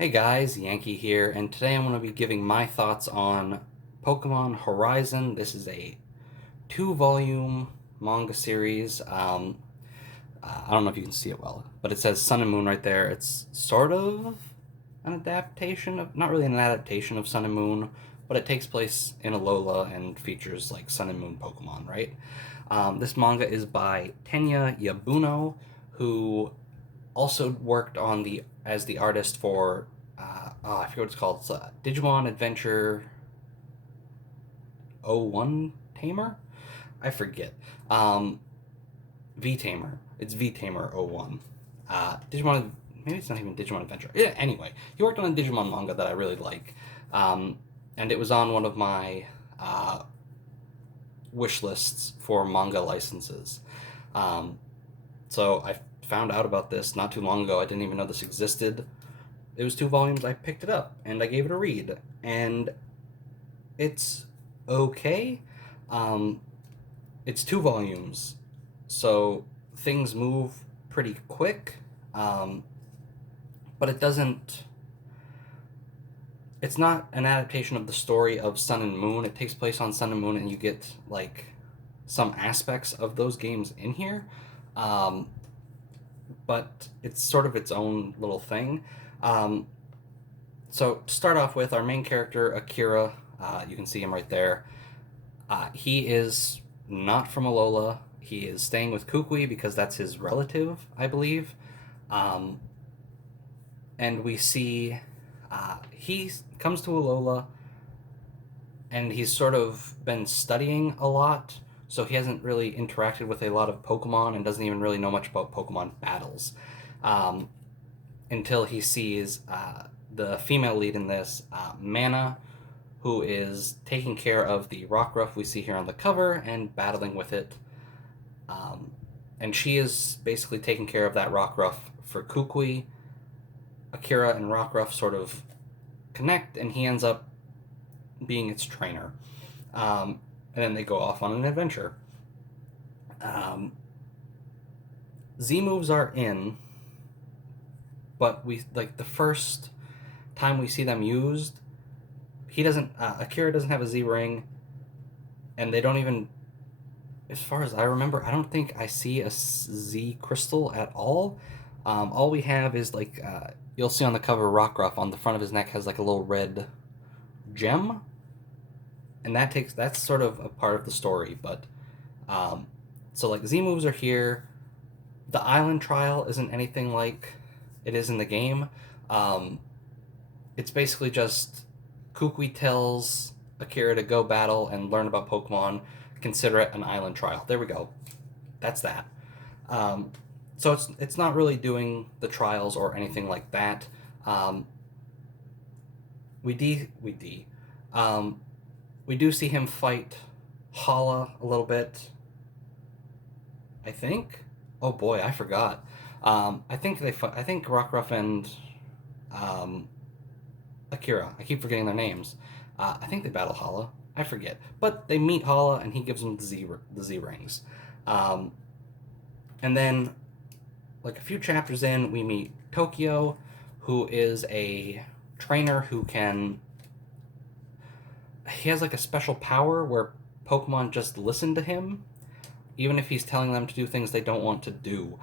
Hey guys, Yankee here, and today I'm going to be giving my thoughts on Pokemon Horizon. This is a two-volume manga series. I don't know if you can see it well, but it says Sun and Moon right there. It's sort of an adaptation of, not really an adaptation of Sun and Moon, but it takes place in Alola and features like Sun and Moon Pokemon, right? This manga is by Tenya Yabuno, who also worked on the as the artist for I forget what it's called. It's Digimon Adventure 01 Tamer. I forget. V Tamer. It's V Tamer 01. Digimon. Maybe it's not even Digimon Adventure. Yeah. Anyway, he worked on a Digimon manga that I really like, and it was on one of my wish lists for manga licenses. Um, so I found out about this not too long ago. I didn't even know this existed. It was two volumes. I picked it up and I gave it a read, and it's okay. Um, it's two volumes, so things move pretty quick, um, but it doesn't. It's not an adaptation of the story of Sun and Moon. It takes place on Sun and Moon, and you get like some aspects of those games in here, um, but it's sort of its own little thing. Um, so to start off with, our main character Akira, you can see him right there. He is not from Alola. He is staying with Kukui because that's his relative, I believe. Um, and we see he comes to Alola, and he's sort of been studying a lot, so he hasn't really interacted with a lot of Pokemon and doesn't even really know much about Pokemon battles. Um, until he sees the female lead in this, Mana, who is taking care of the Rockruff we see here on the cover and battling with it. Um, and she is basically taking care of that Rockruff for Kukui. Akira and Rockruff sort of connect, and he ends up being its trainer. And then they go off on an adventure. Um, Z moves are in, but we like the first time we see them used, he doesn't. Akira doesn't have a Z ring, and they don't even. As far as I remember, I don't think I see a Z crystal at all. All we have is like you'll see on the cover, Rockruff on the front of his neck has like a little red gem, and that's sort of a part of the story. But um, so like Z moves are here. The island trial isn't anything like it is in the game. Um, it's basically just Kukui tells Akira to go battle and learn about Pokemon. Consider it an island trial. There we go. That's that. Um, so it's not really doing the trials or anything like that. Um, we de we de um, we do see him fight Hala a little bit. I think. Oh boy, I forgot. I think I think Rockruff and um, Akira. I keep forgetting their names. I think they battle Hala. I forget, but they meet Hala and he gives them the Z rings. Um, and then, like a few chapters in, we meet Tokyo, who is a trainer who can. He has like a special power where Pokemon just listen to him, even if he's telling them to do things they don't want to do.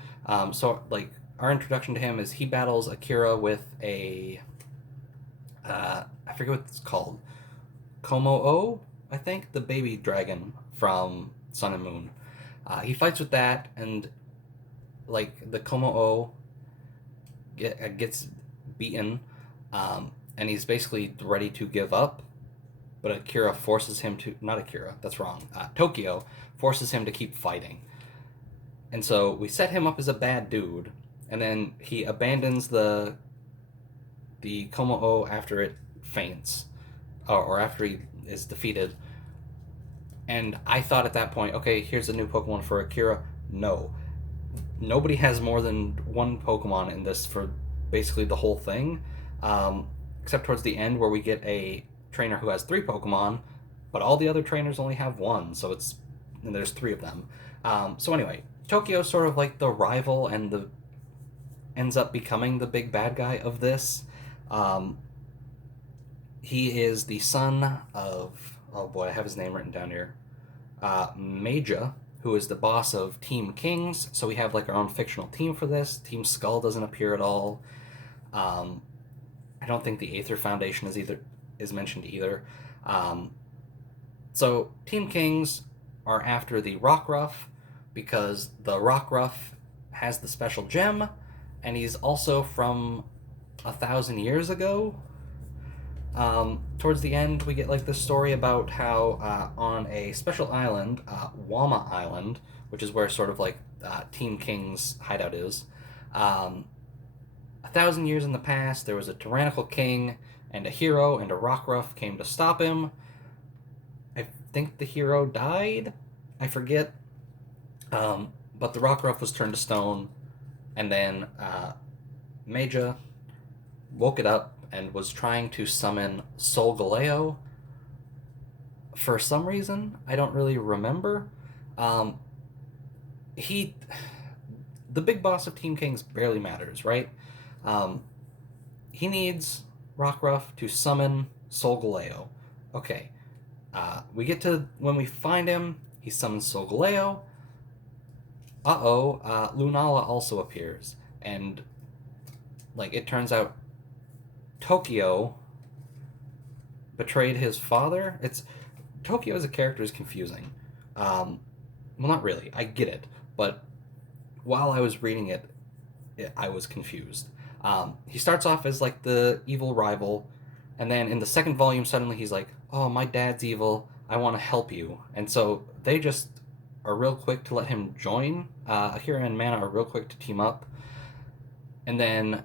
So, like, our introduction to him is he battles Akira with a I forget what it's called. Komo-O, I think, the baby dragon from Sun and Moon. He fights with that, and like the Komo-O gets beaten, and he's basically ready to give up. But Akira forces him to not Akira. That's wrong. Tokyo forces him to keep fighting, and so we set him up as a bad dude, and then he abandons the Komo-O after it faints, or after he is defeated. And I thought at that point, okay, here's a new Pokemon for Akira. No, nobody has more than one Pokemon in this for basically the whole thing, except towards the end where we get a trainer who has three Pokemon, but all the other trainers only have one, so and there's three of them. So anyway, Tokyo's sort of like the rival and the ends up becoming the big bad guy of this. Um, he is the son of, oh boy, I have his name written down here, Manga, who is the boss of Team Kings. So we have like our own fictional team for this. Team Skull doesn't appear at all. Um, I don't think the Aether Foundation is mentioned either. Um, so Team Kings are after the Rockruff because the Rockruff has the special gem, and he's also from 1,000 years ago. Towards the end, we get like this story about how on a special island, Wama Island, which is where sort of like Team King's hideout is. 1,000 years in the past, there was a tyrannical king, and a hero and a Rockruff came to stop him. I think the hero died. I forget. But the Rockruff was turned to stone, and then Manga woke it up and was trying to summon Sol Galeo for some reason. I don't really remember. Um, he, the big boss of Team Kings barely matters, right? Um, he needs Rockruff to summon Sol Galeo. Okay, we get to when we find him. He summons Sol Galeo. Lunala also appears, and like it turns out, Tokyo betrayed his father. It's Tokyo as a character is confusing. Well, not really. I get it, but while I was reading it, I was confused. He starts off as like the evil rival, and then in the second volume, suddenly he's like, "Oh, my dad's evil. I want to help you." And so they just are real quick to let him join. Akira and Mana are real quick to team up, and then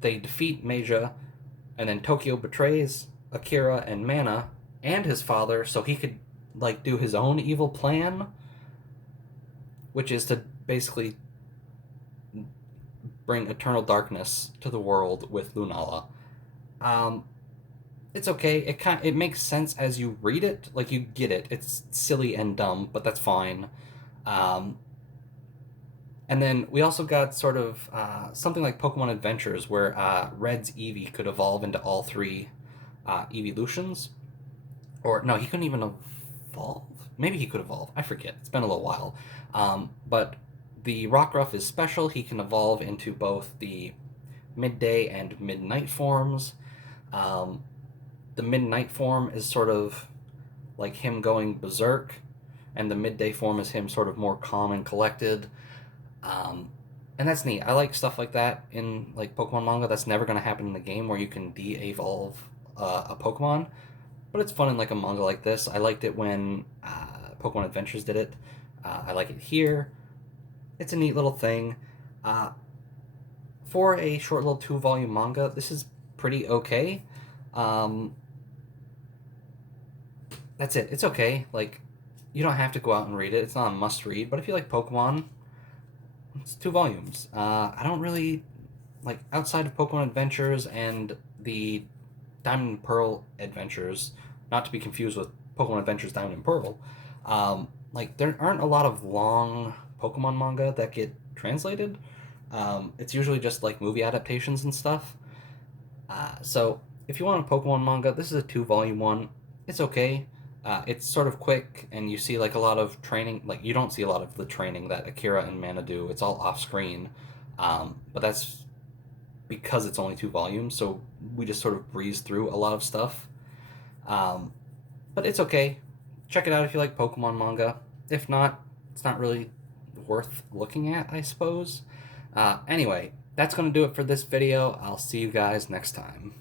they defeat Meija, and then Tokyo betrays Akira and Mana and his father so he could like do his own evil plan, which is to basically bring eternal darkness to the world with Lunala. Um, it's okay. It makes sense as you read it. Like you get it. It's silly and dumb, but that's fine. Um, and then we also got sort of something like Pokemon Adventures, where Red's Eevee could evolve into all three evolutions. Or no, he couldn't even evolve. Maybe he could evolve. I forget. It's been a little while. But the Rockruff is special. He can evolve into both the midday and midnight forms. Um, the midnight form is sort of like him going berserk, and the midday form is him sort of more calm and collected. Um, and that's neat. I like stuff like that in like Pokemon manga. That's never going to happen in the game where you can de-evolve a Pokemon, but it's fun in like a manga like this. I liked it when Pokemon Adventures did it. I like it here. It's a neat little thing. Uh, for a short little 2-volume manga, this is pretty okay. Um, that's it. It's okay. Like, you don't have to go out and read it. It's not a must read. But if you like Pokemon, it's 2 volumes. I don't really like outside of Pokemon Adventures and the Diamond and Pearl adventures, not to be confused with Pokemon Adventures Diamond and Pearl. Like there aren't a lot of long Pokemon manga that get translated. It's usually just like movie adaptations and stuff. So if you want a Pokemon manga, this is a 2-volume one. It's okay. It's sort of quick, and you see like a lot of training. Like you don't see a lot of the training that Akira and Mana do. It's all off screen, but that's because it's only 2 volumes. So we just sort of breeze through a lot of stuff. Um, but it's okay. Check it out if you like Pokemon manga. If not, it's not really worth looking at, I suppose. Anyway, that's going to do it for this video. I'll see you guys next time.